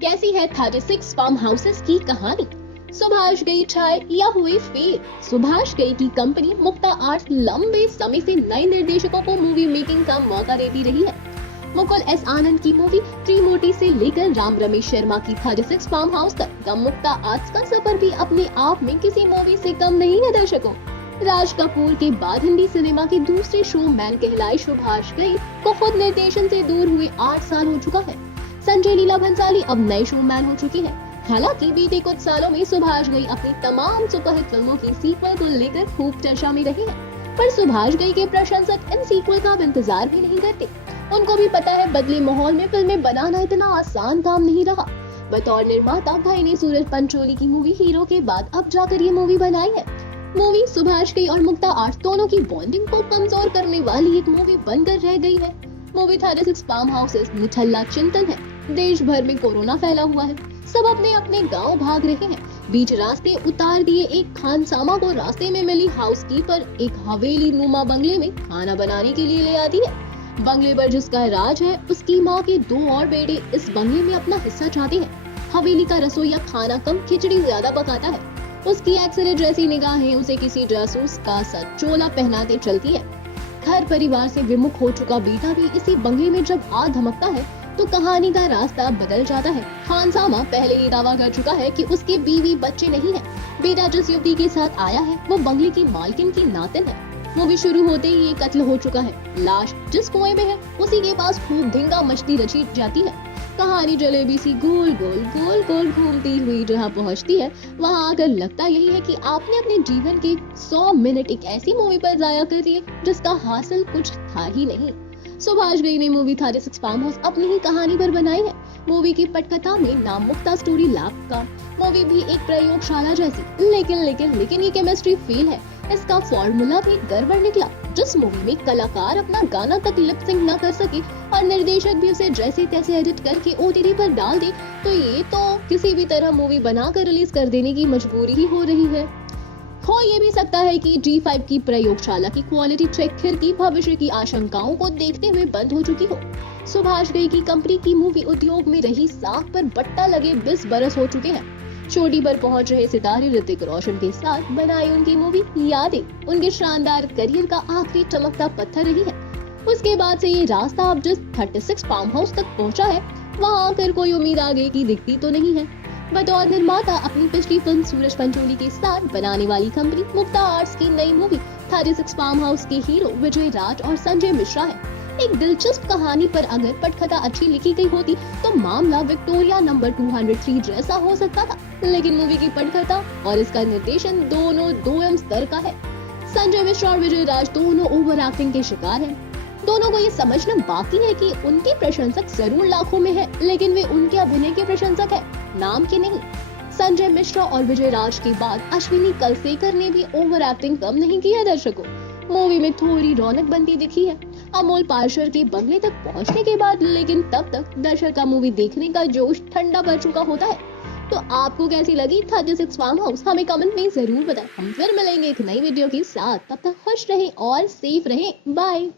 कैसी है 36 farm houses की कहानी? सुभाष घई छाए या हुई फेल? सुभाष घई की कंपनी मुक्ता आर्ट्स लंबे समय से नए निर्देशकों को मूवी मेकिंग का मौका देती रही है। मुकुल एस आनंद की मूवी त्रिमूर्ति से लेकर राम रमेश शर्मा की 36 फार्म हाउस तक का मुक्ता आर्ट्स का सफर भी अपने आप में किसी मूवी से कम नहीं है। दर्शकों, राज कपूर के बाद हिंदी सिनेमा के दूसरे शो मैन कहलाए सुभाष घई को खुद निर्देशन से दूर हुए 8 साल हो चुका है। संजय लीला भंसाली अब नए शो मैन हो चुकी है। हालांकि बीते कुछ सालों में सुभाष घई अपनी तमाम सुपरहिट फिल्मों की सीक्वल को लेकर खूब चर्चा में रही है, पर सुभाष घई के प्रशंसक इन सीक्वल का अब इंतजार भी नहीं करते। उनको भी पता है बदले माहौल में फिल्में बनाना इतना आसान काम नहीं रहा। बतौर निर्माता घई ने सूरज पंचोली की मूवी हीरो के बाद अब जाकर ये मूवी बनाई है। मूवी सुभाष घई और मुक्ता आर्ट्स दोनों की बॉन्डिंग को कमजोर करने वाली एक मूवी बनकर रह गई है। मूवी 36 फार्म हाउसेस निठल्ला चिंतन है। देश भर में कोरोना फैला हुआ है, सब अपने अपने गांव भाग रहे हैं। बीच रास्ते उतार दिए एक खानसामा को रास्ते में मिली हाउसकीपर एक हवेली नुमा बंगले में खाना बनाने के लिए ले आती है। बंगले पर जिसका राज है उसकी माँ के 2 और बेटे इस बंगले में अपना हिस्सा चाहते हैं। हवेली का रसोईया खाना कम खिचड़ी ज्यादा पकाता है। उसकी एक्सरे जैसी निगाहें उसे किसी जासूस का सा चोला पहनाते चलती है। घर परिवार से विमुख हो चुका बेटा भी इसी बंगले में जब हाथ धमकता है तो कहानी का रास्ता बदल जाता है। खानसामा पहले ही दावा कर चुका है कि उसके बीवी बच्चे नहीं है। बेटा जिस युवती के साथ आया है वो बंगले की मालकिन की नातिन है। मूवी शुरू होते ही ये कत्ल हो चुका है। लाश जिस कुएं में है उसी के पास खूब धिंगा मचती रची जाती है। कहानी जलेबी सी गोल गोल घूमती हुई जहाँ पहुँचती है वहाँ आकर लगता यही है कि आपने अपने जीवन के 100 मिनट एक ऐसी मूवी पर जाया कर दिए जिसका हासिल कुछ था ही नहीं। सुभाष घई ने मूवी 36 फार्म हाउस अपनी ही कहानी पर बनाई है। मूवी की पटकथा में नाम मुक्ता स्टोरी लैब का। मूवी भी एक प्रयोगशाला जैसी, लेकिन ये केमिस्ट्री फेल है। इसका फॉर्मूला भी गड़बड़ निकला। जिस मूवी में कलाकार अपना गाना तक लिप सिंक न कर सके और निर्देशक भी उसे जैसे तैसे एडिट करके OTT पर डाल दे, तो ये तो किसी भी तरह मूवी बनाकर रिलीज कर देने की मजबूरी ही हो रही है। हो ये भी सकता है कि G5 की प्रयोगशाला की क्वालिटी चेक खिड़की भविष्य की आशंकाओं को देखते हुए बंद हो चुकी हो। सुभाष घई की कंपनी की मूवी उद्योग में रही साख पर बट्टा लगे 20 बरस हो चुके हैं। चोटी पर पहुंच रहे सितारे ऋतिक रोशन के साथ बनाई उनकी मूवी यादें उनके शानदार करियर का आखिरी चमकता पत्थर रही है। उसके बाद से ये रास्ता अब जिस 36 फार्म हाउस तक पहुंचा है वहाँ आकर कोई उम्मीद आगे की दिखती तो नहीं है। बतौर निर्माता अपनी पिछली फिल्म सूरज पंचोली के साथ बनाने वाली कंपनी मुक्ता आर्ट्स की नई मूवी 36 फार्म हाउस के हीरो विजय राज और संजय मिश्रा है। एक दिलचस्प कहानी पर अगर पटकथा अच्छी लिखी गई होती तो मामला विक्टोरिया नंबर 203 जैसा हो सकता था, लेकिन मूवी की पटकथा और इसका निर्देशन दोनों 2M स्तर का है। संजय मिश्रा और विजय राज दोनों ओवर एक्टिंग के शिकार हैं। दोनों को ये समझना बाकी है कि उनके प्रशंसक जरूर लाखों में है, लेकिन वे उनके अभिनय के प्रशंसक है, नाम के नहीं। संजय मिश्रा और विजय राज के बाद अश्विनी कलसेकर ने भी ओवर एक्टिंग कम नहीं की है। दर्शकों, मूवी में थोड़ी रौनक बनती दिखी है अमोल पार्शर के बंगले तक पहुंचने के बाद, लेकिन तब तक दर्शक का मूवी देखने का जोश ठंडा पड़ चुका होता है। तो आपको कैसी लगी 36 फार्म हाउस? हमें कमेंट में जरूर बताएं। हम फिर मिलेंगे एक नई वीडियो के साथ। तब तक खुश रहें और सेफ रहें। बाय।